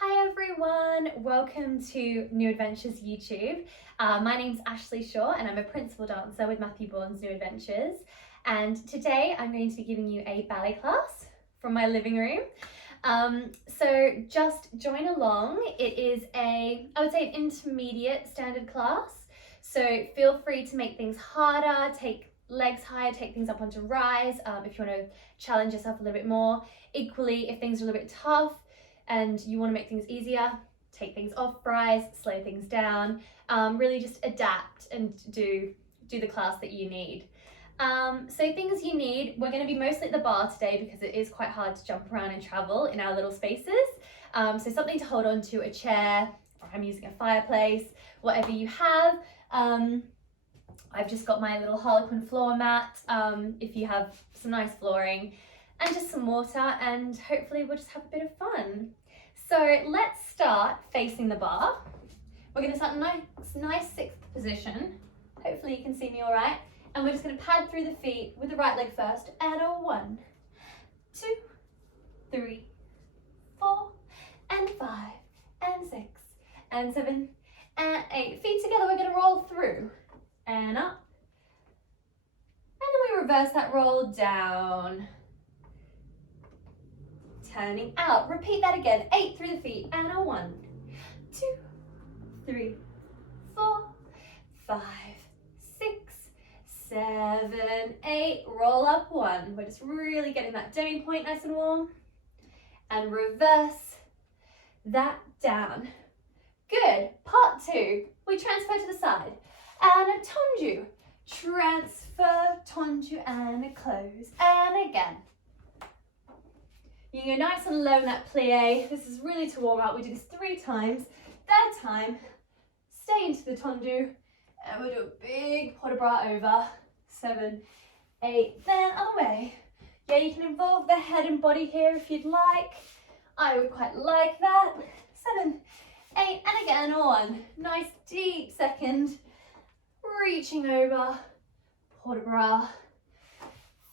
Hi everyone, welcome to New Adventures YouTube. My name's Ashley Shaw and I'm a principal dancer with Matthew Bourne's New Adventures. And today I'm going to be giving you a ballet class from my living room. So just join along. It is I would say an intermediate standard class. So feel free to make things harder, take legs higher, take things up onto rise if you want to challenge yourself a little bit more. Equally, if things are a little bit tough, and you want to make things easier, take things off rise, slow things down, really just adapt and do the class that you need. So things you need, we're going to be mostly at the bar today because it is quite hard to jump around and travel in our little spaces. So something to hold on to, a chair, or I'm using a fireplace, whatever you have. I've just got my little Harlequin floor mat, if you have some nice flooring, and just some water, and hopefully we'll just have a bit of fun. So let's start facing the bar. We're going to start in a nice sixth position. Hopefully you can see me all right. And we're just going to pad through the feet with the right leg first. And a 1, 2, 3, 4, and 5, and 6, and 7, and 8. Feet together, we're going to roll through and up. And then we reverse that roll down. Turning out. Repeat that again. 8 through the feet. And a 1, 2, 3, 4, 5, 6, 7, 8. Roll up 1. We're just really getting that demi point nice and warm. And reverse that down. Good. Part 2. We transfer to the side. And a tendu. Transfer, tendu, and a close. And again. You go nice and low in that plie. This is really to warm up. We do this 3 times. Third time, stay into the tendu, and we'll do a big port de bras over. 7, 8, then other way. Yeah, you can involve the head and body here if you'd like. I would quite like that. 7, 8, and again, 1. Nice deep second. Reaching over, port de bras.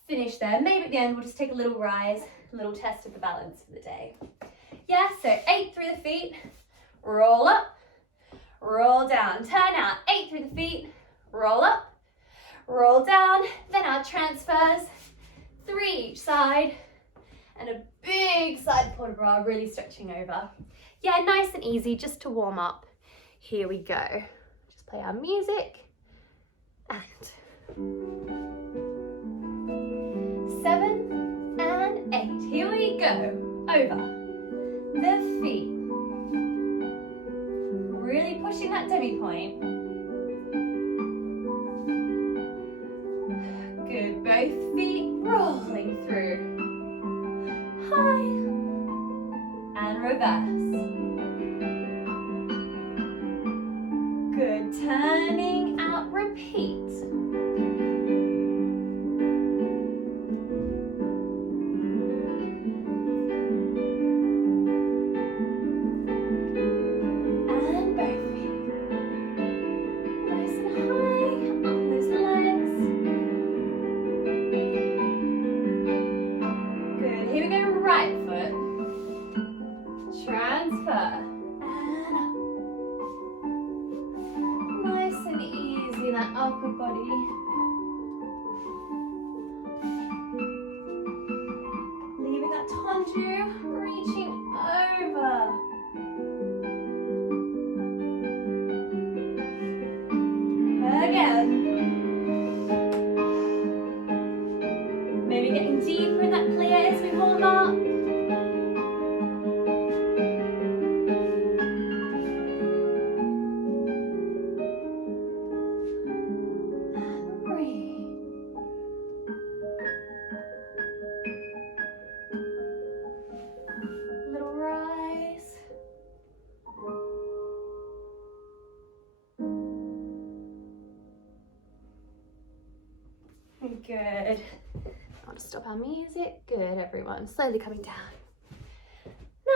Finish there. Maybe at the end, we'll just take a little rise. Little test of the balance for the day. Yeah, so 8 through the feet, roll up, roll down, turn out, 8 through the feet, roll up, roll down, then our transfers, 3 each side, and a big side port de bras, really stretching over. Yeah, nice and easy, just to warm up. Here we go. Just play our music, and 7, and 8. Here we go. Over the feet. Really pushing that demi point. Good. Both feet rolling through. High and reverse. Good. Turning out. Repeat. Upper body. Leaving that tendu, reaching over. Again. Maybe getting deeper in that plie as we warm up. Good. I'll just stop our music. Good, everyone. Slowly coming down.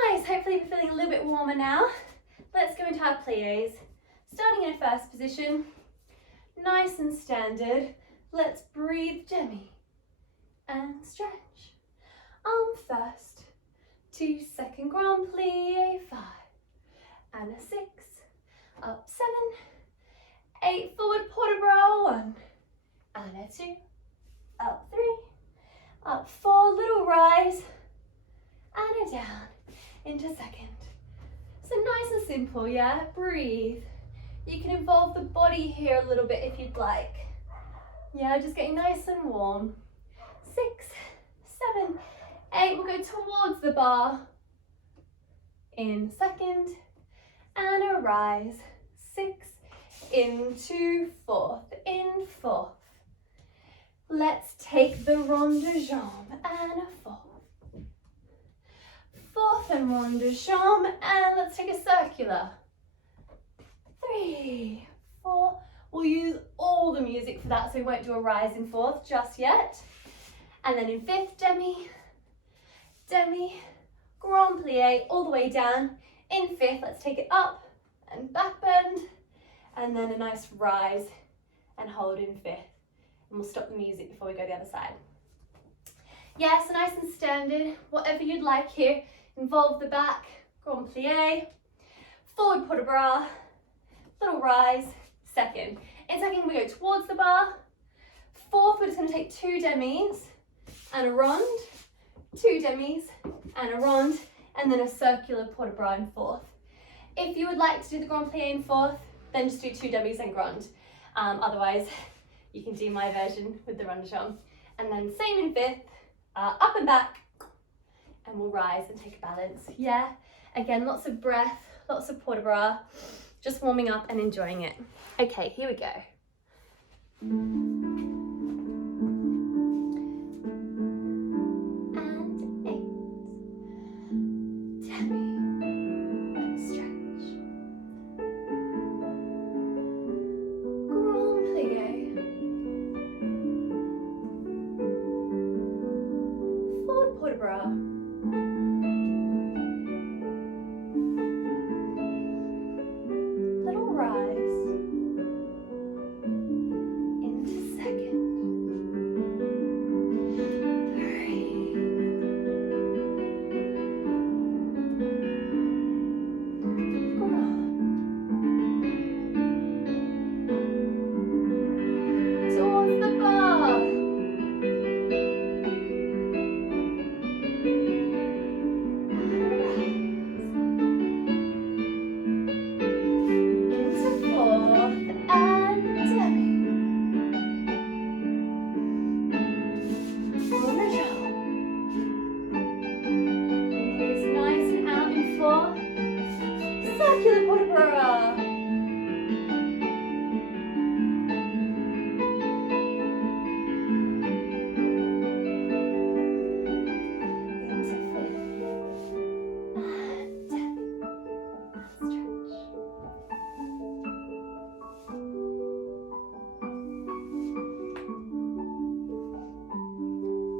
Nice. Hopefully we're feeling a little bit warmer now. Let's go into our plies. Starting in a first position. Nice and standard. Let's breathe demi. And stretch. Arm first. 2 second grand plie. 5, up 7, 8, forward port de bras, 1, and a 2, up 3, up 4, little rise, and a down into second. So nice and simple, yeah? Breathe. You can involve the body here a little bit if you'd like. Yeah, just getting nice and warm. 6, 7, 8, we'll go towards the bar. In second, and a rise. 6, into 4th, in 4th. Let's take the rond de jambe and a 4th. 4th and rond de jambe, and let's take a circular. 3, 4. We'll use all the music for that, so we won't do a rise in 4th just yet. And then in 5th, demi, demi, grand plie, all the way down. In 5th, let's take it up and back bend, and then a nice rise and hold in 5th. And we'll stop the music before we go the other side. Yeah, so nice and standard, whatever you'd like here. Involve the back, grand plie, forward port de bras, little rise, second. In second, we go towards the bar. 4th, we're just gonna take 2 demis and a rond, 2 demis and a rond, and then a circular port de bras in 4th. If you would like to do the grand plie in 4th, then just do 2 demis and grand. Otherwise, you can do my version with the rond de jambe. And then same in 5th, up and back, and we'll rise and take a balance. Yeah, again, lots of breath, lots of port de bras, just warming up and enjoying it. Okay, here we go. And 8, demi, and stretch. Grand plie. Forward port de bras. Little rise into second. 3. Grand. Towards the bar. Circular port de bras. Into 5th. And demi. Stretch.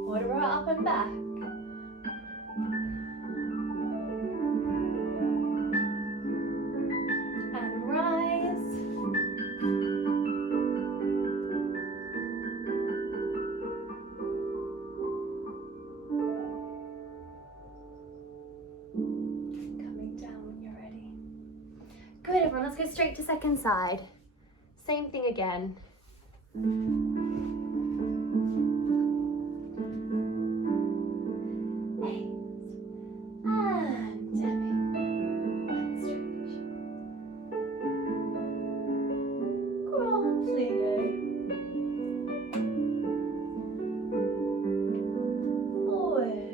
Port de bras up and back. Good, everyone, let's go straight to second side. Same thing again. 8, and demi, and stretch. Grand plie. Forward.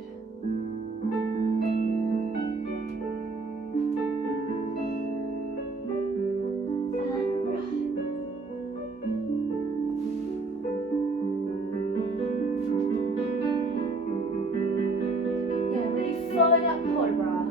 Follow that port de bras.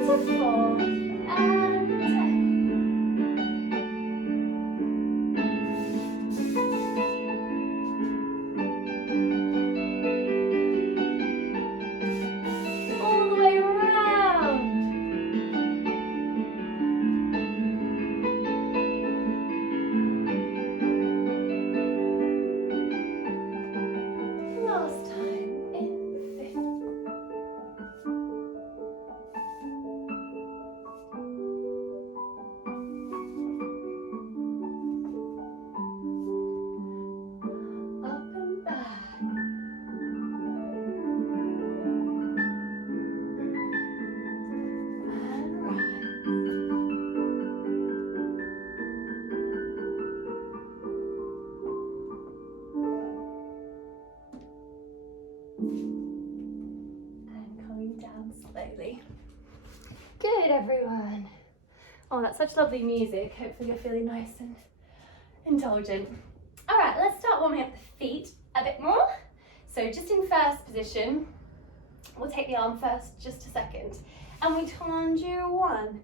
Into 4th and demi. All the way around. slowly. Good, everyone. Oh, that's such lovely music. Hopefully you're feeling nice and indulgent. All right, let's start warming up the feet a bit more. So just in first position, we'll take the arm first, just a second. And we tendu, 1,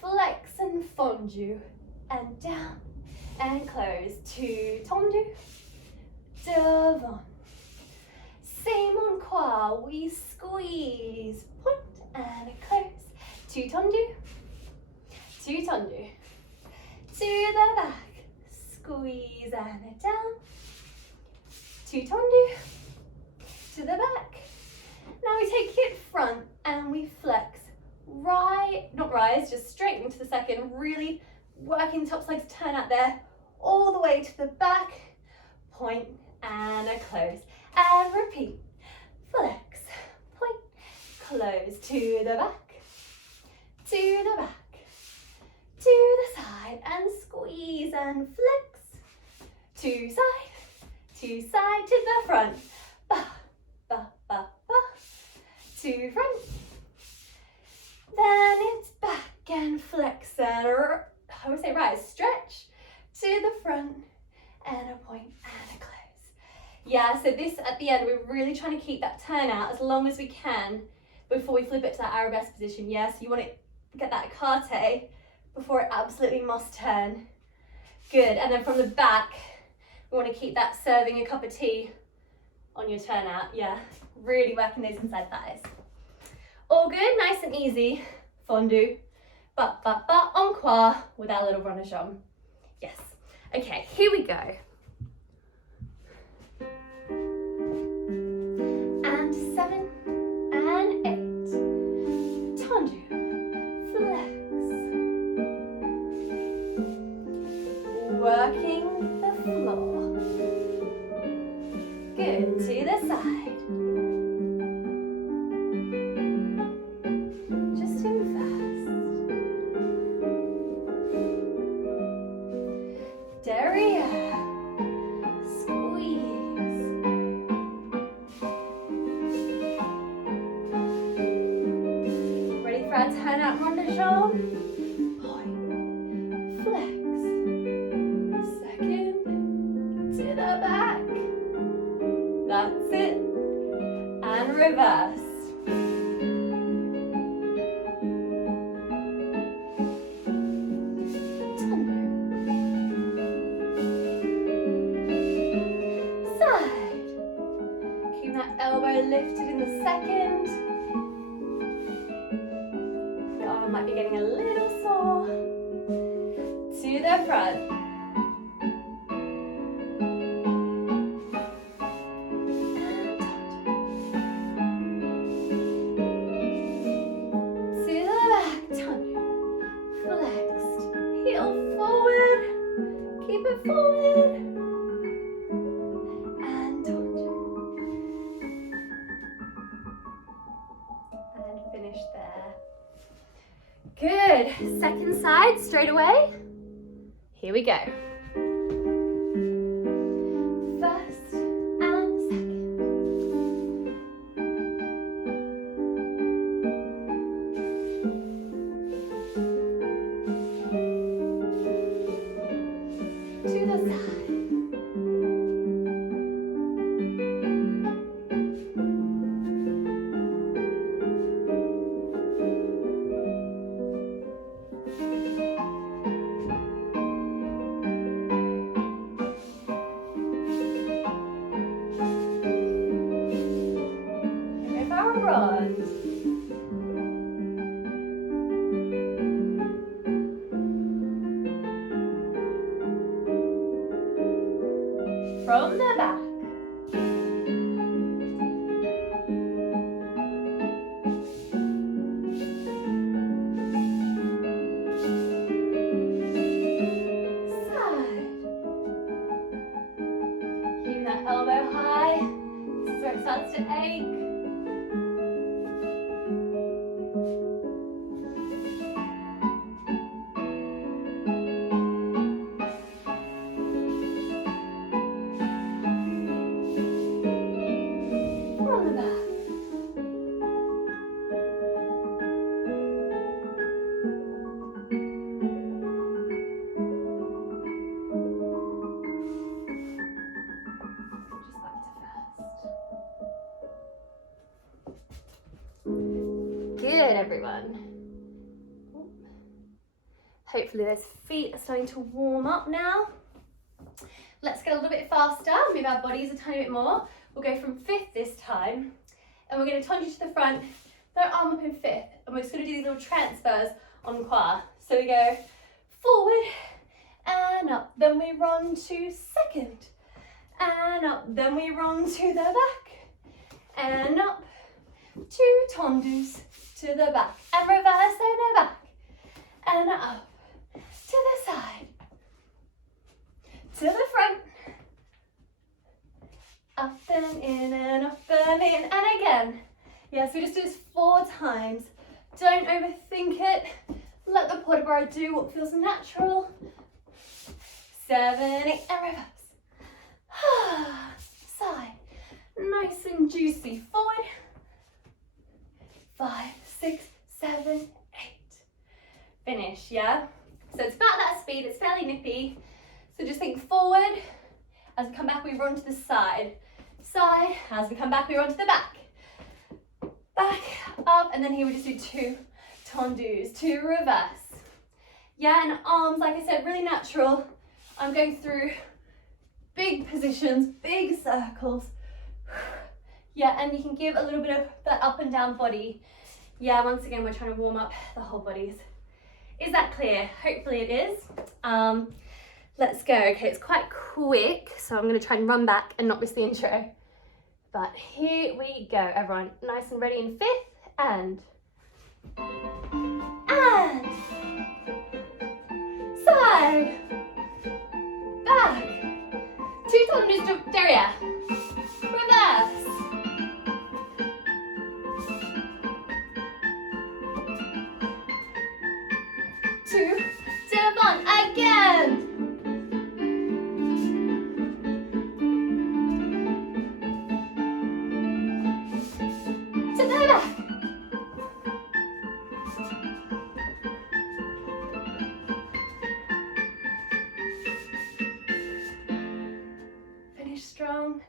flex and fondu, and down, and close, 2, tendu, devant. Same encore, we squeeze, point, and close, 2 tendu, 2 tendu, to the back, squeeze and down, 2 tendu, to the back. Now we take it front and we flex, not rise, just straighten to the second, really working the top legs, turn out there, all the way to the back, point and a close, and repeat, flex, point, close, to the back, to the back, to the side, and squeeze and flex, to side, to the front, ba, ba, ba, ba, to front, then it's back and flex and I would say rise, stretch to the front and a point and a close. Yeah, so this at the end, we're really trying to keep that turn out as long as we can before we flip it to that arabesque position. Yeah, so you want to get that écarté before it absolutely must turn. Good, and then from the back, we want to keep that serving a cup of tea on your turn out. Yeah, really working those inside thighs. All good, nice and easy. Fondu, ba, ba, ba, encore with our little renegade. Yes. Okay, here we go. And 7 and 8. Tendu, flex. Working the floor. Good, to the side. Turn out rendezvous, point, flex, second, to the back, that's it, and reverse. Side, keep that elbow lifted in the second. Might be getting a little sore, to the front, to the back, tendu, flexed, heel forward, keep it forward, and tendu, and finish there. Good, second side straight away. Here we go. First and second. To the side. From the back. Side. Keep that elbow high. This is where it starts to ache. everyone. Hopefully those feet are starting to warm up now. Let's get a little bit faster, move our bodies a tiny bit more. We'll go from fifth this time, and we're going to lunge to the front, third arm up in fifth, and we're just going to do these little transfers on qua. So we go forward and up, then we run to second, and up, then we run to the back, and up, two tendus to the back, and reverse and back, and up, to the side, to the front, up and in and up and in, and again. Yes, we just do this 4 times. Don't overthink it. Let the porta do what feels natural. 7, 8, and reverse. Side, nice and juicy. Forward. 5, 6, 7, 8. Finish, yeah? So it's about that speed, it's fairly nippy. So just think forward. As we come back, we run to the side. Side, as we come back, we run to the back. Back, up, and then here we just do 2 tendus, 2 reverse. Yeah, and arms, like I said, really natural. I'm going through big positions, big circles. Yeah, and you can give a little bit of that up and down body. Yeah, once again, we're trying to warm up the whole bodies. Is that clear? Hopefully it is. Let's go. Okay, it's quite quick, so I'm going to try and run back and not miss the intro. But here we go, everyone. Nice and ready in fifth, and side, back, 2 tendus to derrière, reverse, 2 devant, again. To the back. Finish strong.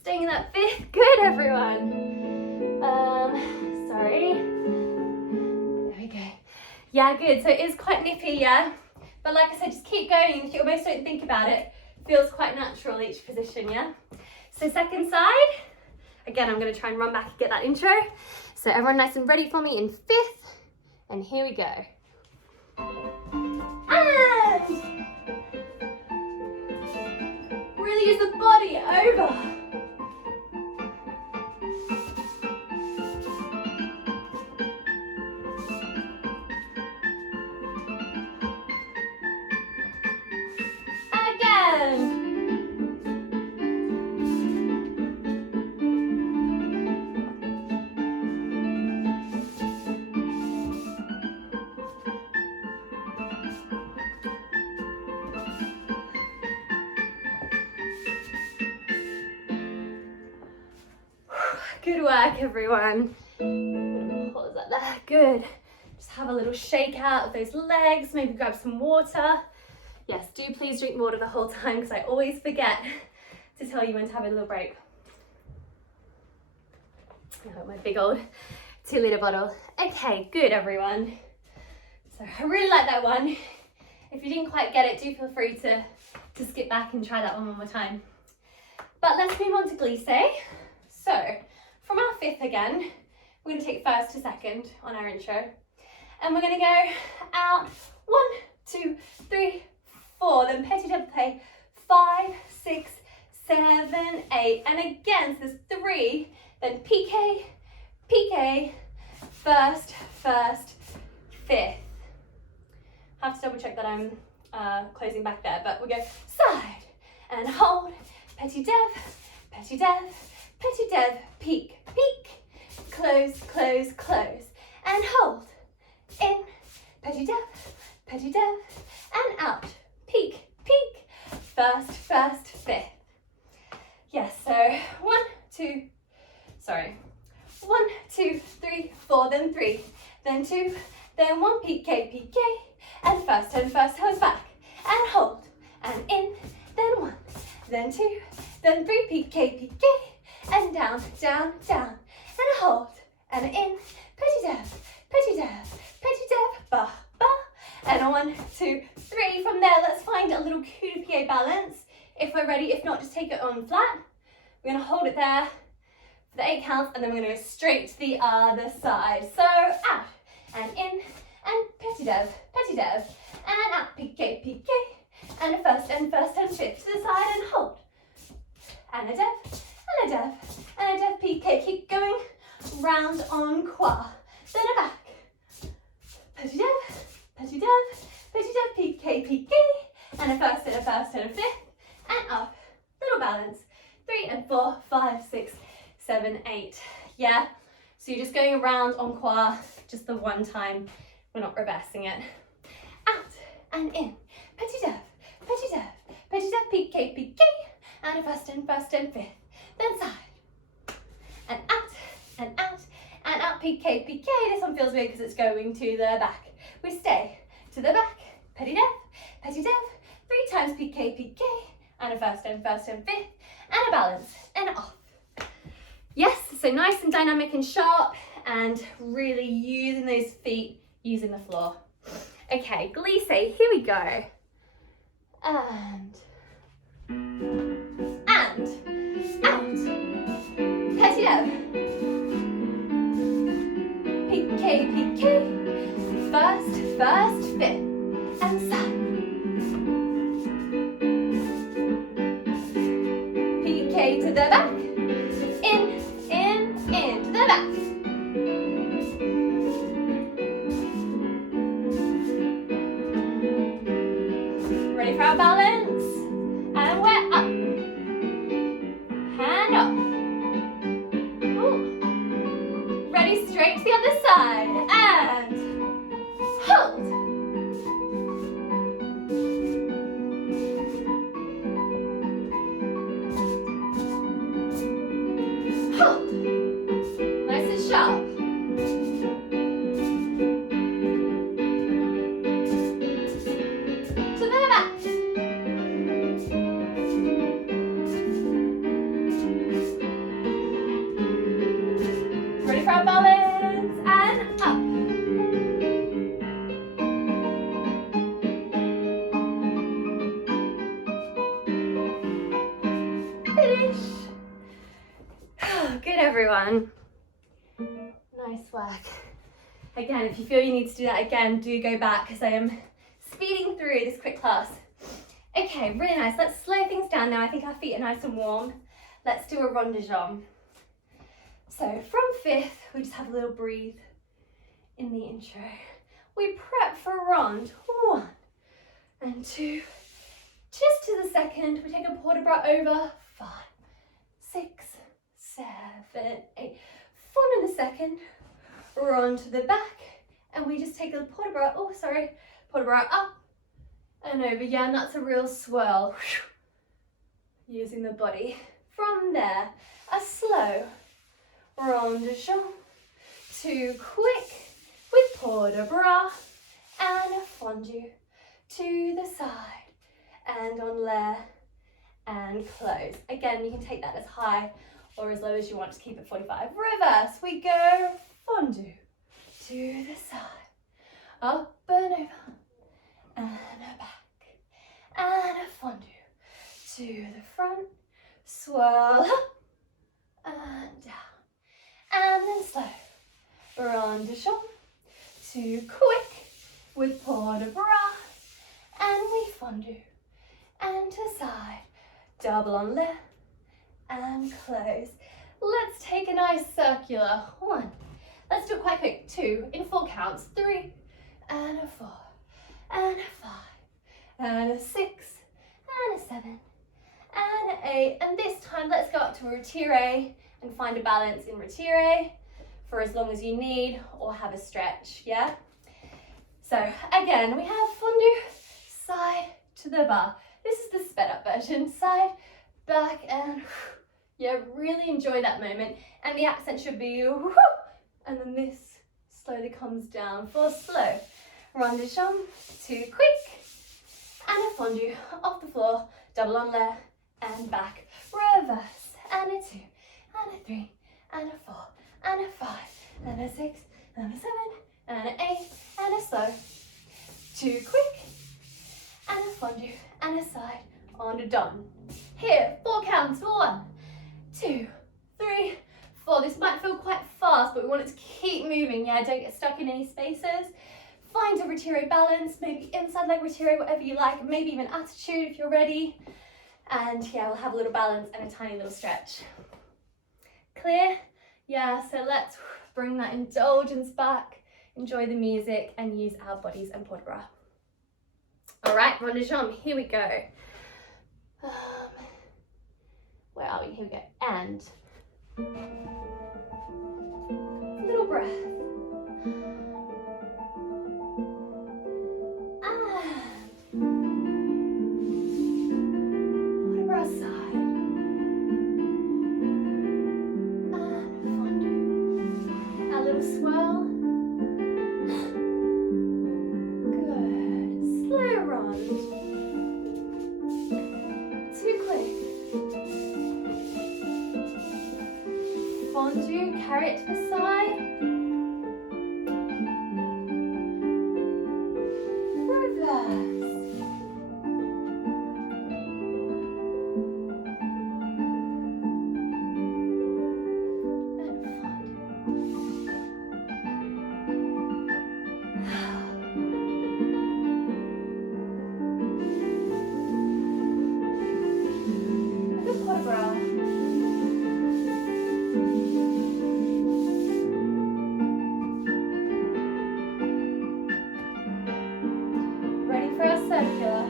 Staying in that fifth. Good, everyone. Sorry. There we go. Yeah, good. So it is quite nippy, yeah? But like I said, just keep going. If you almost don't think about it, feels quite natural each position, yeah? So second side. Again, I'm going to try and run back and get that intro. So everyone nice and ready for me in fifth. And here we go. And really use the body over. Again. Good work, everyone. Pause that there. Good. Just have a little shake out of those legs. Maybe grab some water. Yes, do please drink water the whole time because I always forget to tell you when to have a little break. I got my big old 2-litre bottle. Okay, good, everyone. So I really like that one. If you didn't quite get it, do feel free to skip back and try that one more time. But let's move on to glisse. So from our fifth again, we're going to take first to second on our intro. And we're going to go out 1, 2, 3, 4. Then petit développé 5, 6, 7, 8. And again, so there's 3. Then piqué, piqué, first, fifth. Have to double check that I'm closing back there, but we go side and hold, petit dév, petit dév, petit dév, peak, peak, close, close, close, and hold, in, petit dév, and out, peak, peak, first, fifth. Yes, so 1, 2, 3, 4, then 3, then 2, then 1, piqué, piqué, and first, toes back, and hold, and in, then 1, then 2, then 3, piqué, piqué, and down, down, down, and hold, and in, petit 2, 3. From there, let's find a little coup de pied balance if we're ready. If not, just take it on flat. We're going to hold it there for the 8 counts, and then we're going to go straight to the other side. So out and in, and petit dev, and out, piqué, piqué, and a first and fifth to the side and hold. And a dev, and a dev, and a dev, piqué. Keep going round en croix. Then a back. Petit dev, piqué, piqué, and a first and a fifth, and up. Little balance. 3 and 4, 5, 6, 7, 8. Yeah? So you're just going around en croix, just the one time. We're not reversing it. Out and in. Petit dev, piqué, piqué, and a first and fifth. Then side. And out, and out, and out, piqué, piqué. This one feels weird because it's going to the back. We stay to the back. Petit dev, 3 times piqué, piqué, and a first and fifth, and a balance, and off. Yes, so nice and dynamic and sharp, and really using those feet, using the floor. Okay, glisse, here we go. And out. Petit dev. Piqué, piqué. First, fifth, and side. Piqué to the back. In, to the back. Ready for our balance? And we're up. Hand off. Ooh. Ready, straight to the other side. And hold. Hold. Nice and sharp. To the back. Ready for our balance and up. Finish. Good, everyone. Nice work. Again, if you feel you need to do that again, do go back because I am speeding through this quick class. Okay, really nice. Let's slow things down now. I think our feet are nice and warm. Let's do a rond de jambe. So from fifth, we just have a little breathe in the intro. We prep for rond. 1 and 2. Just to the second, we take a port de bras over. 5, 6, 7, 8. 4 in the second. Rond to the back, and we just take a port de bras. Oh, sorry, port de bras up and over. Yeah, and that's a real swirl. Using the body. From there, a slow rond de jambe. 2 quick with port de bras and a fondue to the side and en l'air and close. Again, you can take that as high or as low as you want. Just keep it 45. Reverse. We go fondue to the side, up and over, and a back, and a fondue to the front. Swirl up and down, and then slow rond de jambe. 2 quick with port de bras, and we fondue and to side, double en l'air and close. Let's take a nice circular. 1. Let's do it quite quick. 2 in 4 counts. 3 and a 4 and a 5 and a 6 and a 7 and an 8. And this time let's go up to retire and find a balance in retire for as long as you need, or have a stretch, yeah? So again, we have fondue, side to the bar. This is the sped up version. Side, back, and yeah, really enjoy that moment. And the accent should be whoo, and then this slowly comes down for slow. Rond de jambe, 2 quick, and a fondue off the floor, double en l'air, and back. Reverse, and a 2, and a 3, and a 4, and a 5, and a 6, and a 7, and an 8, and a slow. 2 quick, and a fondue, and a side, on a done. Here, 4 counts, 1, 2, 3, 4. This might feel quite fast, but we want it to keep moving, yeah? Don't get stuck in any spaces. Find a retiro balance, maybe inside leg retiro, whatever you like, maybe even attitude if you're ready. And yeah, we'll have a little balance and a tiny little stretch. Clear? Yeah, so let's bring that indulgence back, enjoy the music, and use our bodies and port de bras. All right, rond de jambe, here we go. Where are we? Here we go. And little breath. Carry it to the side. Reverse. And a port de bras. Circular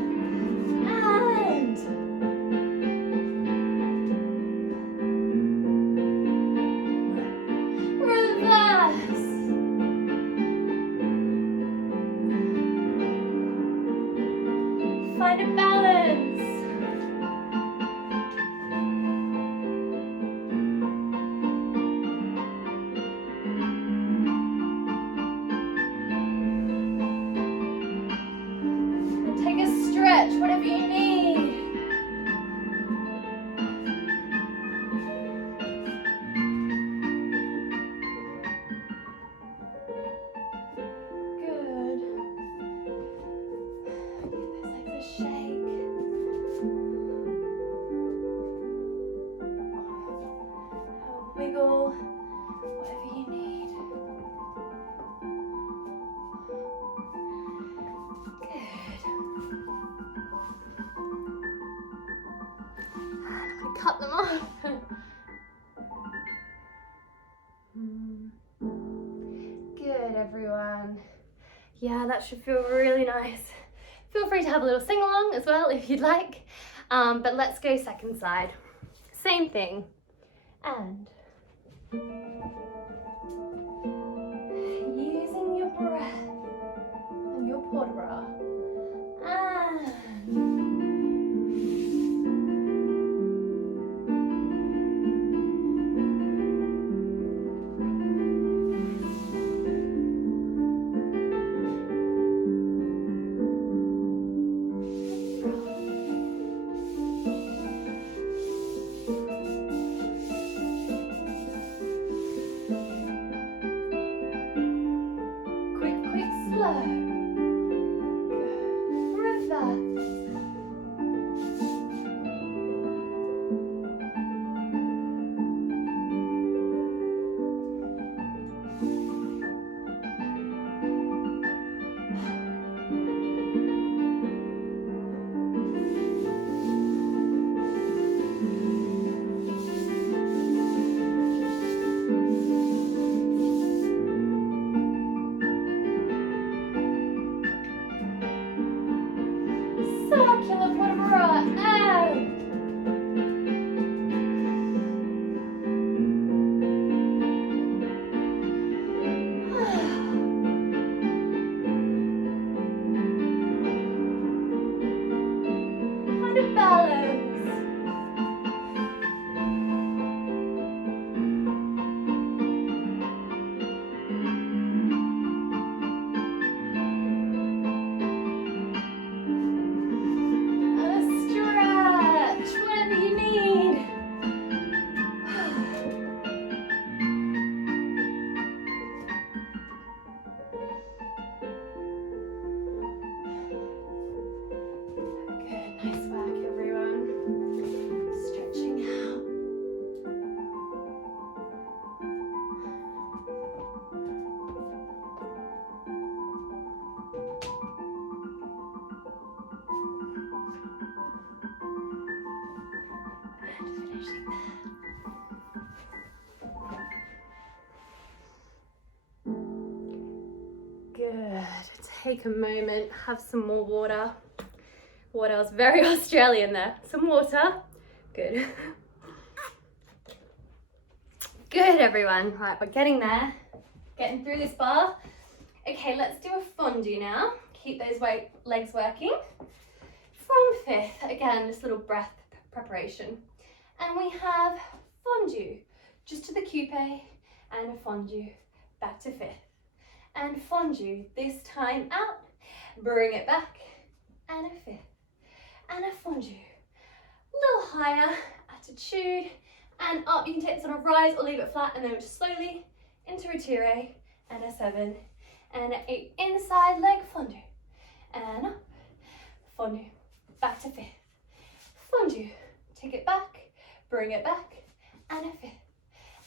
and reverse. Find a balance. Stretch, whatever you need. Good. Give those legs a shake. A wiggle, whatever you need. Cut them off. Good, everyone. Yeah, that should feel really nice. Feel free to have a little sing along as well if you'd like. But let's go second side. Same thing. And using your breath and your port de bras. And slow. Good. Reverse. Good. Take a moment, have some more water. Water was very Australian there. Some water. Good. Good, everyone. Right, we're getting there. Getting through this bar. Okay, let's do a fondue now. Keep those legs working. From fifth, again, this little breath preparation. And we have fondue, just to the coupe, and a fondue, back to fifth. And fondue, this time out, bring it back, and a fifth. And a fondue, a little higher, attitude, and up. You can take this on a rise or leave it flat, and then just slowly into retire, and a 7, and an 8, inside leg fondue, and up, fondue, back to fifth, fondue, take it back, bring it back, and a fifth,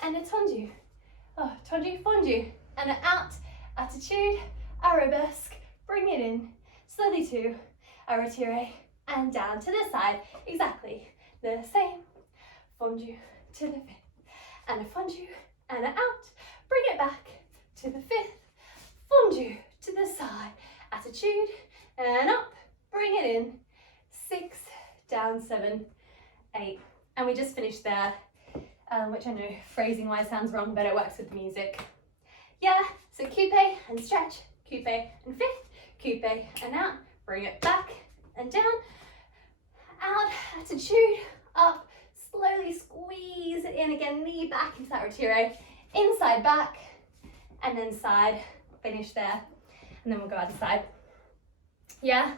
and a tendu, tendu, fondue, and an out, attitude, arabesque, bring it in, slowly to, a retire, and down to the side, exactly the same, fondue to the fifth, and a fondue, and an out, bring it back to the fifth, fondue to the side, attitude, and up, bring it in, 6, down 7, 8, and we just finished there, which I know phrasing wise sounds wrong, but it works with music. Yeah, so coupe and stretch, coupe and fifth, coupe and out, bring it back and down, out, attitude, up, slowly squeeze it in again, knee back into that retire, inside back, and then side, finish there, and then we'll go other side. Yeah,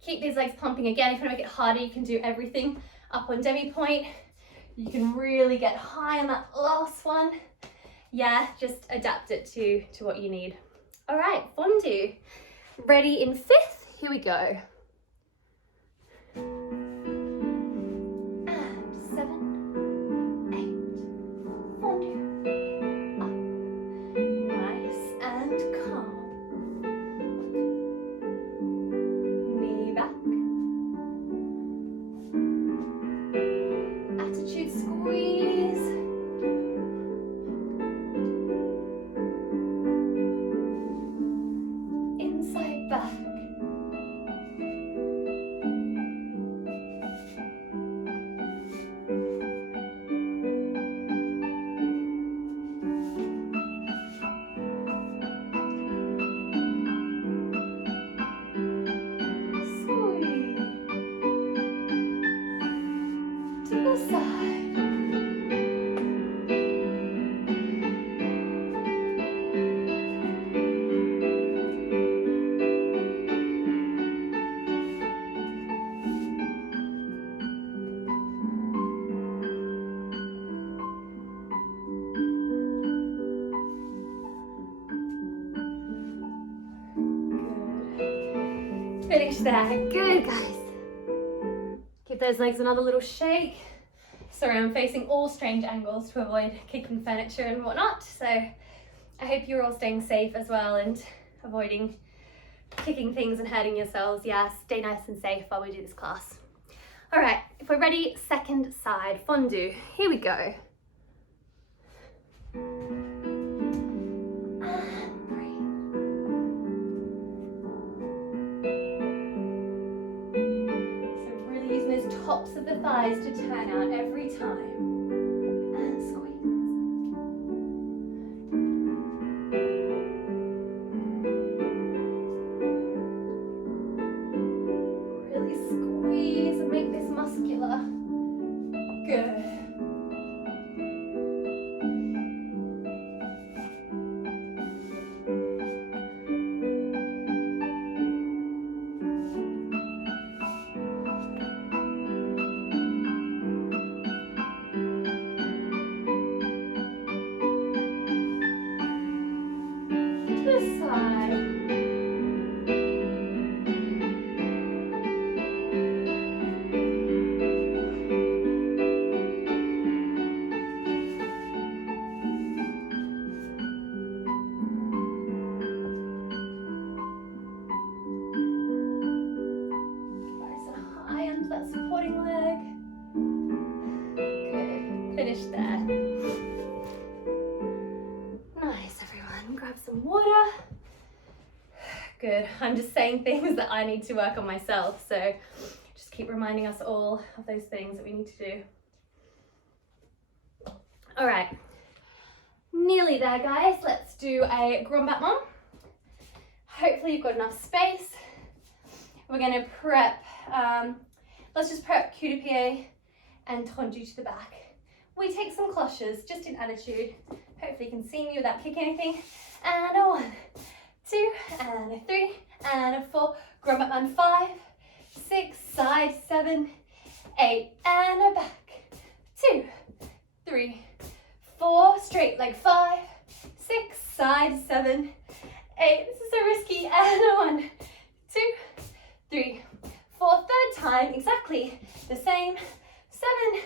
keep these legs pumping again. If you want to make it harder, you can do everything up on demi-point. You can really get high on that last one. Yeah, just adapt it to what you need. All right, fondue. Ready in fifth, here we go. And 7, 8, fondue, up, nice and calm. Knee back. Attitude squeeze. Inside back. Finish there. Good, guys. Give those legs another little shake. Sorry, I'm facing all strange angles to avoid kicking furniture and whatnot. So I hope you're all staying safe as well and avoiding kicking things and hurting yourselves. Yeah, stay nice and safe while we do this class. All right, if we're ready, second side, fondue. Here we go. Tops of the thighs to turn out every time. And squeeze. Really squeeze and make this muscular. Good. This side. Nice and high onto that supporting leg. Good. Finish there. Nice, everyone. Grab some water. Good. I'm just saying things that I need to work on myself, so just keep reminding us all of those things that we need to do. All right, nearly there, guys. Let's do a grand battement. Hopefully you've got enough space. We're going to prep, let's just prep cul de pied and tendu to the back. We take some cloches just in attitude. Hopefully you can see me without kicking anything. And a 1, 2, and a 3, and a 4. Grand battement 5, 6, side 7, 8, and a back. 2, 3, 4, straight leg 5, 6, side 7, 8. This is so risky. And a 1, 2, 3, 4. Third time, exactly the same. 7,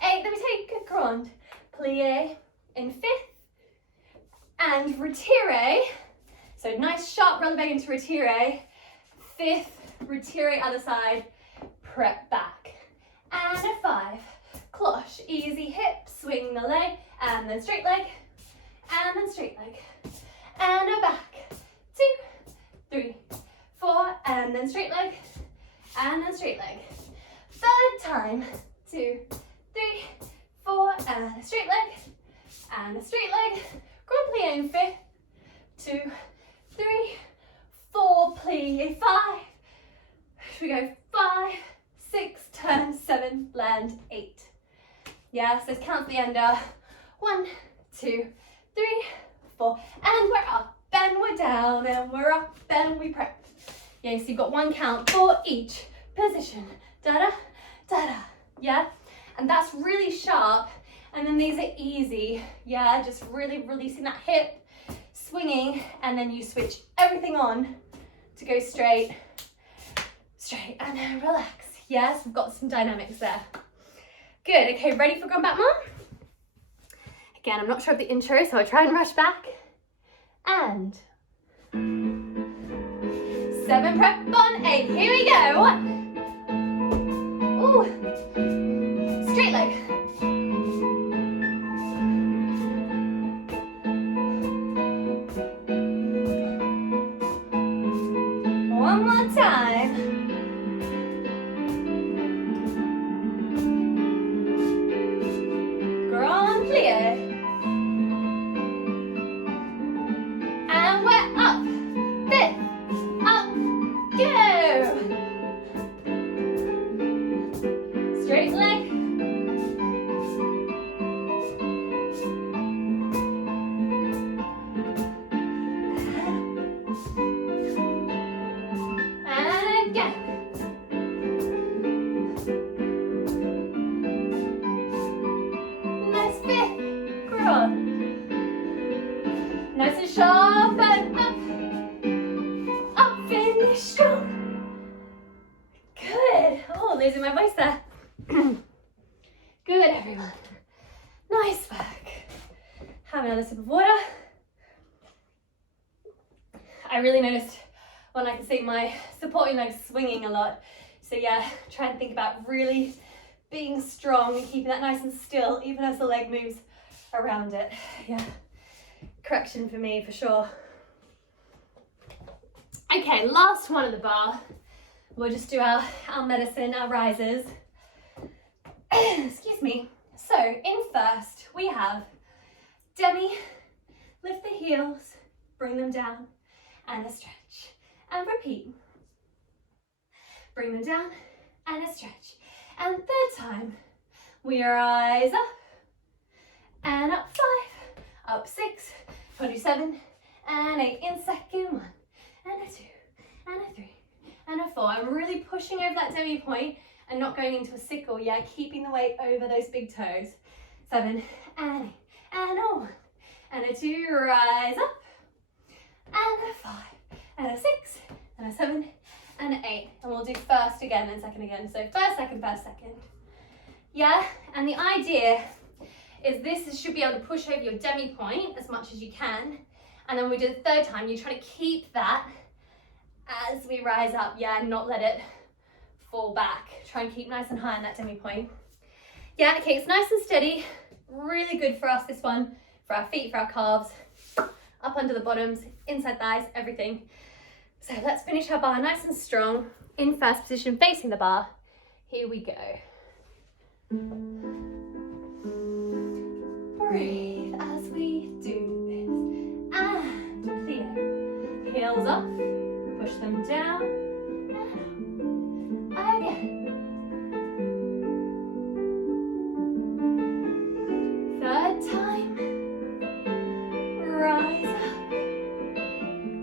8. Then we take a grand plie in 5th and retire. So nice sharp relevé into retire. 5th, retire other side, prep back. And a 5, cloche, easy hip, swing the leg, and then straight leg, and then straight leg. And a back. 2, 3, 4, and then straight leg, and then straight leg. Third time. 2, 3, 4, and a straight leg, and a straight leg. Grand plie in 5th. 2, 3, 4, plie 5. We go 5, 6, turn 7, land 8. Yeah, so count the end. 1, 2, 3, 4, and we're up, and we're down, and we're up, and we prep. Yeah, so you've got 1 count for each position. Da-da, da-da, yeah? And that's really sharp, and then these are easy, yeah? Just really releasing that hip, swinging, and then you switch everything on to go straight, straight, and then relax. Yes, we've got some dynamics there. Good, okay, ready for grand battement? Again, I'm not sure of the intro, so I'll try and rush back. And 7, prep on 8, here we go. 1, ooh, straight leg. One more time. Grand plie. And we're up. 5th. Up. Go. Straight leg. And again. Nice 5th. Grand. Nice and sharp and up. Up, finish strong. Good. Oh, losing my voice there. Good, everyone. Nice work. Have another sip of water. I really noticed when I can see my supporting legs swinging a lot. So yeah, try and think about really being strong and keeping that nice and still, even as the leg moves around it. Yeah, correction for me for sure. Okay, last one of the bar. We'll just do our medicine, our risers. Excuse me. So in first, we have demi, lift the heels, bring them down, and a stretch. And repeat. Bring them down, and a stretch. And third time, we rise up, and up 5, up 6, 27, and 8 in second 1, and a 2, and a 3, and a 4. I'm really pushing over that demi point and not going into a sickle, yeah, keeping the weight over those big toes. 7, and 8, and a 1, and a 2, rise up, and a 5, and a 6, and a 7, and an 8. And we'll do first again and second again. So first, second, second. Yeah, and the idea is this should be able to push over your demi point as much as you can. And then we do the third time, you try to keep that as we rise up, yeah, and not let it fall back. Try and keep nice and high on that demi point. Yeah, okay, it's nice and steady. Really good for us, this one, for our feet, for our calves, up under the bottoms, inside thighs, everything. So let's finish our bar nice and strong in first position facing the bar. Here we go. Breathe as we do this. And clear. Heels off. Push them down. And up. Again. Third time. Rise up.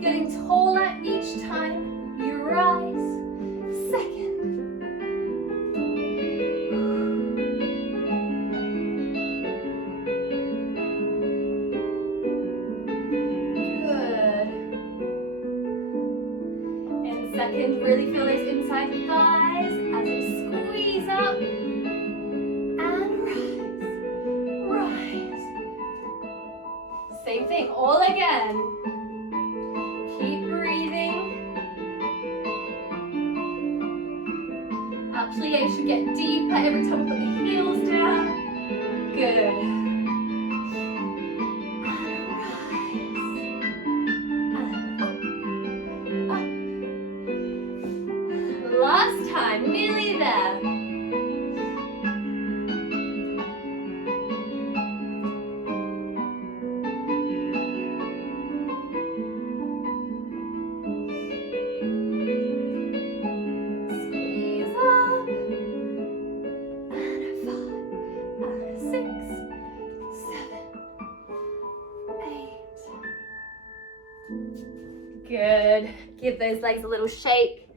Getting taller each time you rise. Second. Good. And second, really feel those inside thighs as you squeeze up. And rise. Rise. Same thing, all again. Keep breathing. Actually, you should get deeper every time we put the heels down. Good. And rise. And up. Up. Last time, nearly there. Good. Give those legs a little shake.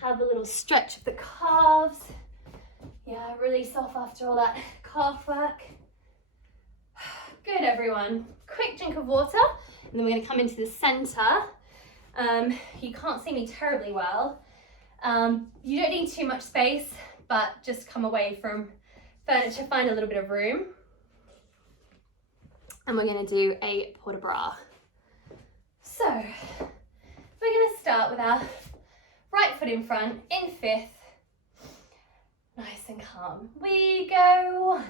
Have a little stretch of the calves. Yeah, release off after all that calf work. Good, everyone. Quick drink of water, and then we're going to come into the center. You can't see me terribly well. You don't need too much space, but just come away from furniture, find a little bit of room. And we're going to do a port de bras. So, we're going to start with our right foot in front, in fifth. Nice and calm. We go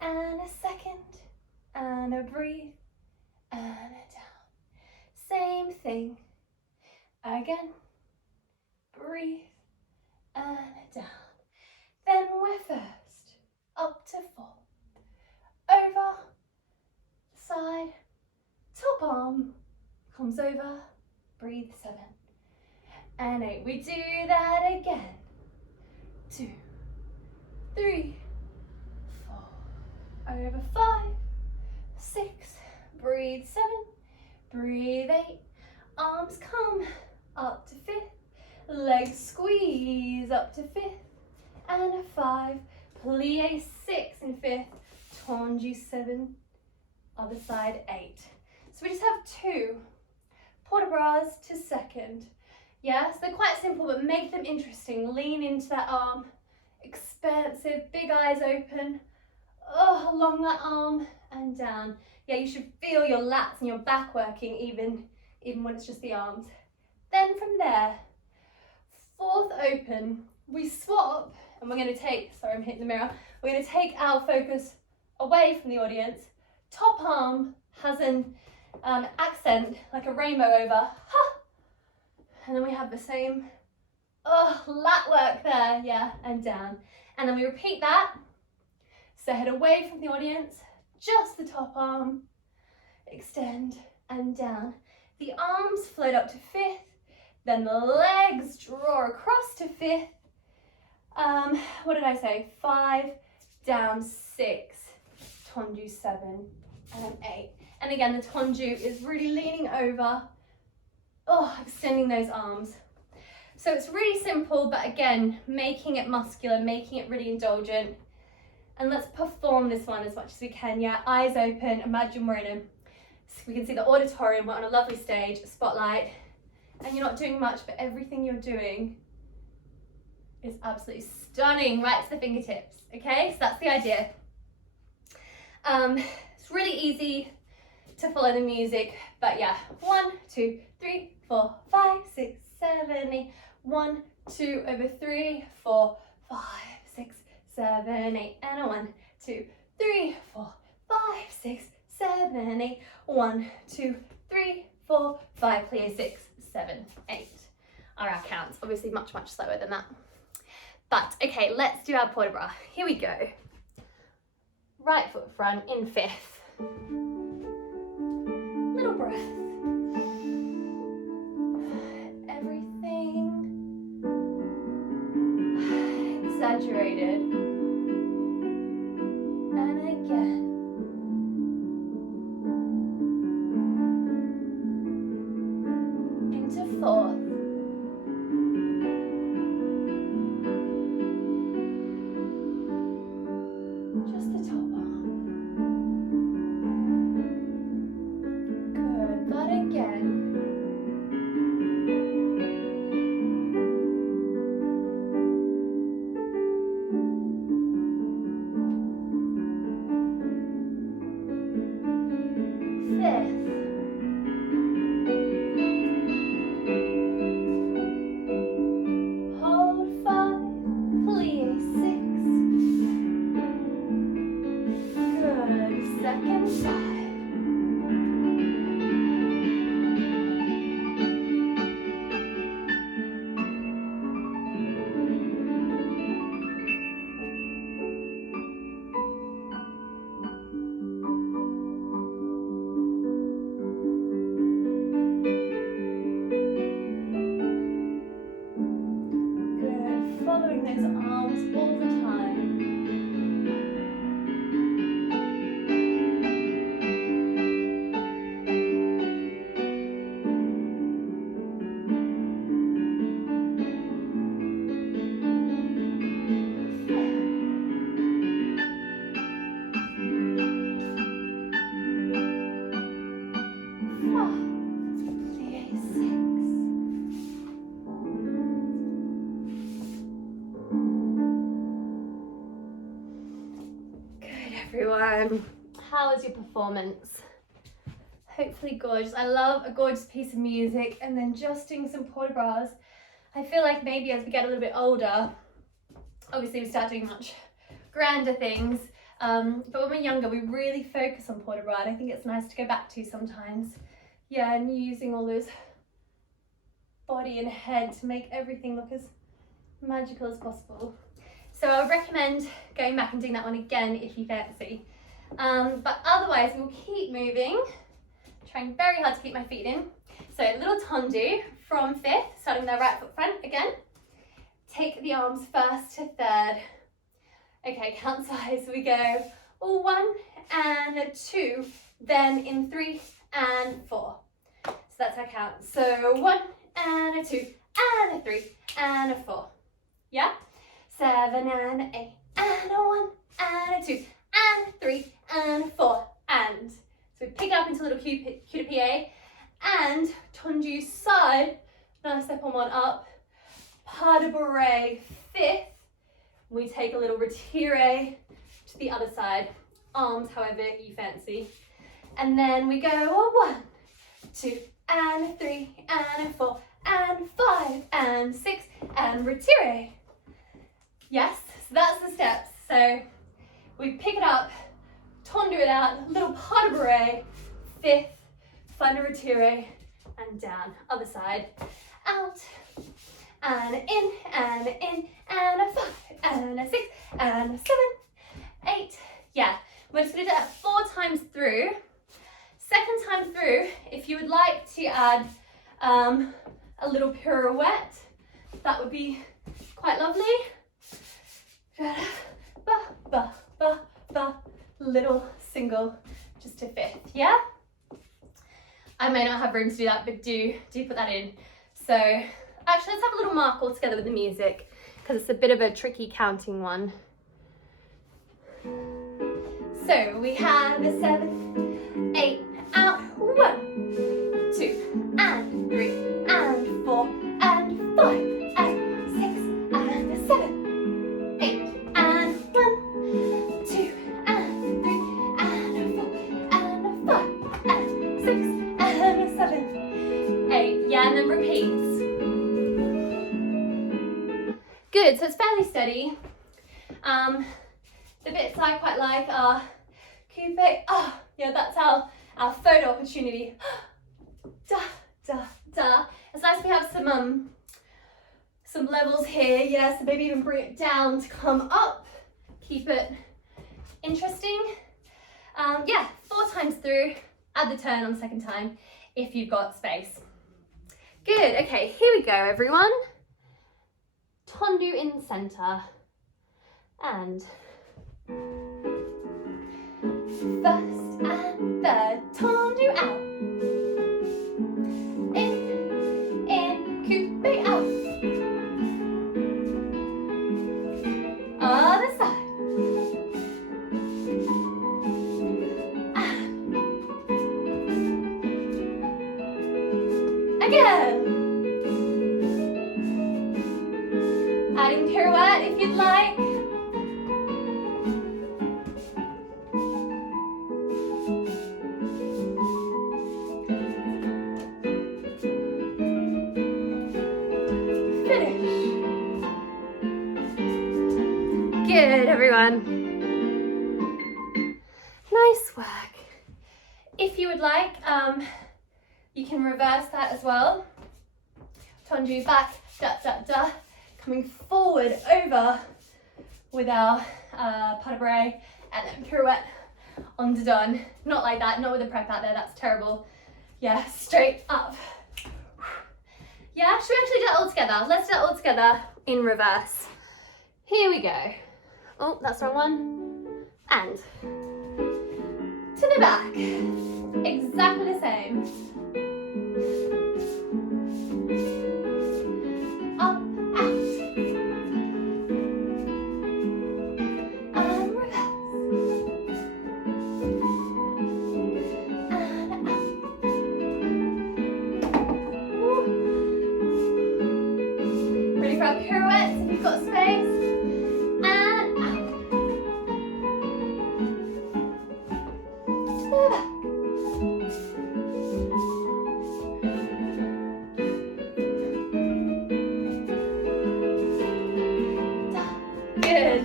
1, and a second, and a breathe, and a down. Same thing. Again, breathe, and a down. Then we're first, up to 4. Over, side, top arm. Comes over, breathe, 7 and 8. We do that again. 2, 3, 4, over 5, 6, breathe 7, breathe 8, arms come up to 5th, legs squeeze up to 5th, and a 5, plie 6 in 5th, tendu 7, other side 8. So we just have 2 port de bras to second. Yeah, so they're quite simple, but make them interesting. Lean into that arm, expansive, big eyes open, along that arm and down. Yeah, you should feel your lats and your back working even when it's just the arms. Then from there, 4th open, we swap, and we're going to take, sorry I'm hitting the mirror, we're going to take our focus away from the audience. Top arm has an accent, like a rainbow over, ha! And then we have the same, lat work there, yeah, and down. And then we repeat that, so head away from the audience, just the top arm, extend and down. The arms float up to 5th, then the legs draw across to 5th. What did I say? 5, down 6, tendu 7 and 8. And again, the tendu is really leaning over, extending those arms. So it's really simple, but again, making it muscular, making it really indulgent. And let's perform this one as much as we can. Yeah, eyes open, imagine we're in we can see the auditorium, we're on a lovely stage, a spotlight, and you're not doing much, but everything you're doing is absolutely stunning, right to the fingertips, okay? So that's the idea. It's really easy to follow the music, but yeah, 1, 2, 3, 4, 5, 6, 7, 8, 1, 2, over 3, 4, 5, 6, 7, 8, and a 1, 2, 3, 4, 5, 6, 7, 8, 1, 2, 3, 4, 5, plie 6, 7, 8 are our counts. Obviously much slower than that. But okay, let's do our port de bras. Here we go. Right foot front in 5th. Little breath. Everything exaggerated. And again. Into 4th. Just the top arm. Good, but again. Following those arms all the time. Everyone, how was your performance? Hopefully gorgeous. I love a gorgeous piece of music and then just doing some port de bras. I feel like maybe as we get a little bit older, obviously we start doing much grander things, but when we're younger we really focus on port de bras. I think it's nice to go back to sometimes. Yeah, and using all those body and head to make everything look as magical as possible. So I would recommend going back and doing that one again if you fancy. But otherwise we'll keep moving, trying very hard to keep my feet in. So little tendu from 5th, starting with our right foot front again. Take the arms 1st to 3rd. Okay, count size, we go 1 and 2, then in 3 and 4. So that's our count. So 1 and a 2 and a 3 and a 4. Yeah? 7 and 8 and a 1 and a 2 and 3 and 4 and. So we pick it up into a little cul de pied and tendu side. Nice step on one up. Pas de bourrée 5th. We take a little retire to the other side. Arms however you fancy. And then we go 1, 2 and 3 and 4 and 5 and 6 and retire. Yes, so that's the steps. So we pick it up, tendu it out, little pas de bourrée, 5th, find a retire, and down. Other side, out, and in, and a 5, and a 6, and a 7, 8. Yeah, we're just gonna do that 4 times through. Second time through, if you would like to add a little pirouette, that would be quite lovely. Ba, ba, ba, ba, little single just to 5th, yeah? I may not have room to do that, but do put that in. So actually let's have a little mark all together with the music because it's a bit of a tricky counting one. So we have a 7, 8, out, 1, 2, and 3, and 4, and 5, and 6, and a 7. And then repeats. Good, so it's fairly steady. The bits I quite like are coupe, yeah, that's our photo opportunity. Da, da, da. It's nice we have some levels here. Yeah, so maybe even bring it down to come up. Keep it interesting. Yeah, 4 times through. Add the turn on the second time if you've got space. Good, okay, here we go everyone. Tendu in the center. And first and third, tendu out. In, coupe out. Other side. And again. Adding pirouette if you'd like. Good, everyone. Nice work. If you would like, you can reverse that as well. Tendu back, da, da, da. Coming forward over with our pas de bourrée and then pirouette on the done. Not like that, not with the prep out there, that's terrible. Yeah, straight up. Yeah, should we actually do that all together? Let's do that all together in reverse. Here we go. Oh, that's the wrong one. And to the back. Exactly the same. Up, out. And reverse. And out. Ooh. Ready for our pirouettes if you've got space. Good.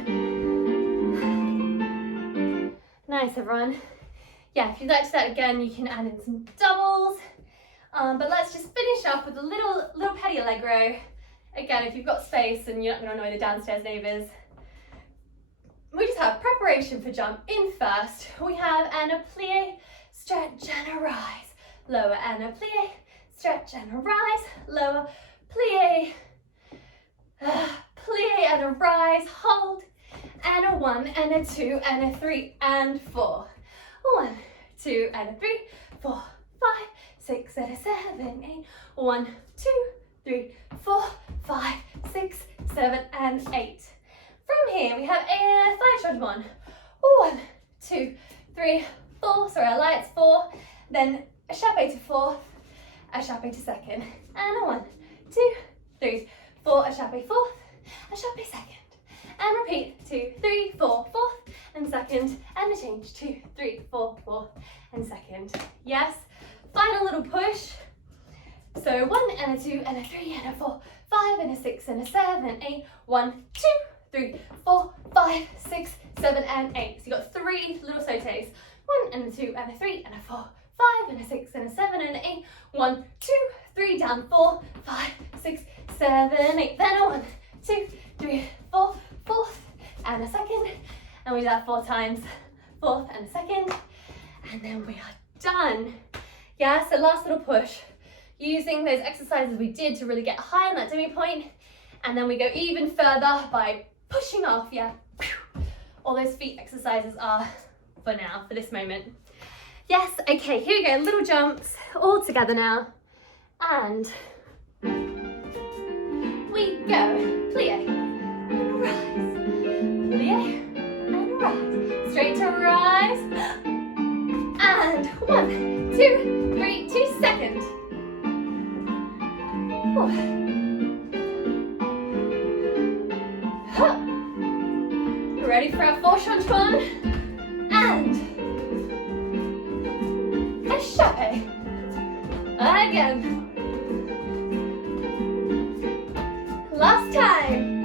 Nice, everyone. Yeah, if you'd like to do that again, you can add in some doubles. But let's just finish up with a little petty allegro. Again, if you've got space and you're not going to annoy the downstairs neighbours. We just have preparation for jump in first. We have an plie, stretch and a rise. Lower and a plie, stretch and a rise. Lower, plie. Plie and a rise, hold, and a 1 and a 2 and a 3 and 4. 1, 2 and a 3, 4, 5, 6 and a 7, 8. 1, 2, 3, 4, 5, 6, 7 and 8. From here we have a 5-shot 1, 2, 3, 4. Sorry, our lights 4. Then a chape to 4, a chape to second, and a 1, 2, 3, 4. A chape 4th. A chape second, and repeat 2, 3, 4, 4th and second, and a change 2, 3, 4, 4th and second. Yes, final little push. So 1 and a 2 and a 3 and a 4, 5 and a 6 and a 7, 8. 1, 2, 3, 4, 5, 6, 7 and 8. So you got 3 little sautés. 1 and a 2 and a 3 and a 4, 5 and a 6 and a 7 and an 8. 1, 2, 3 down, 4, 5, 6, 7, 8. Then a 1, 2, 3, 4, 4th and a second, and we do that 4 times, 4th and a second, and then we are done. Yeah, so last little push, using those exercises we did to really get high on that demi point, and then we go even further by pushing off. Yeah, all those feet exercises are for now, for this moment. Yes, okay, here we go, little jumps all together now, and we go. Plie and rise, plie and rise, straight to rise, and 1, 2, 3, 2 second. Ready for our 4-shot and a chape. Again. Last time.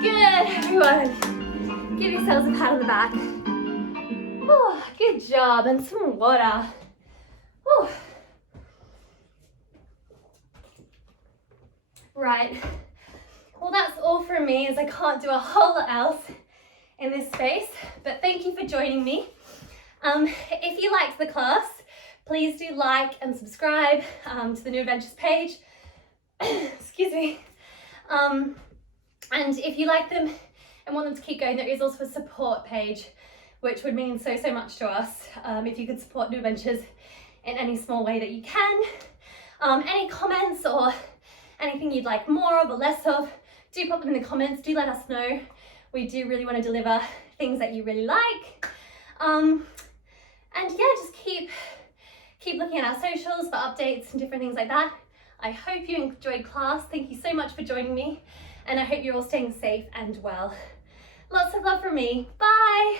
Good. everyone. Give yourselves a pat on the back. Oh, good job, and some water. Oh. Right, well that's all from me, as I can't do a whole lot else in this space, but thank you for joining me. If you liked the class, please do like and subscribe to the New Adventures page. Excuse me. And if you like them and want them to keep going, there is also a support page, which would mean so much to us if you could support New Adventures in any small way that you can. Any comments or anything you'd like more of or less of, do pop them in the comments. Do let us know. We do really want to deliver things that you really like. And yeah, just keep looking at our socials for updates and different things like that. I hope you enjoyed class. Thank you so much for joining me, and I hope you're all staying safe and well. Lots of love from me. Bye.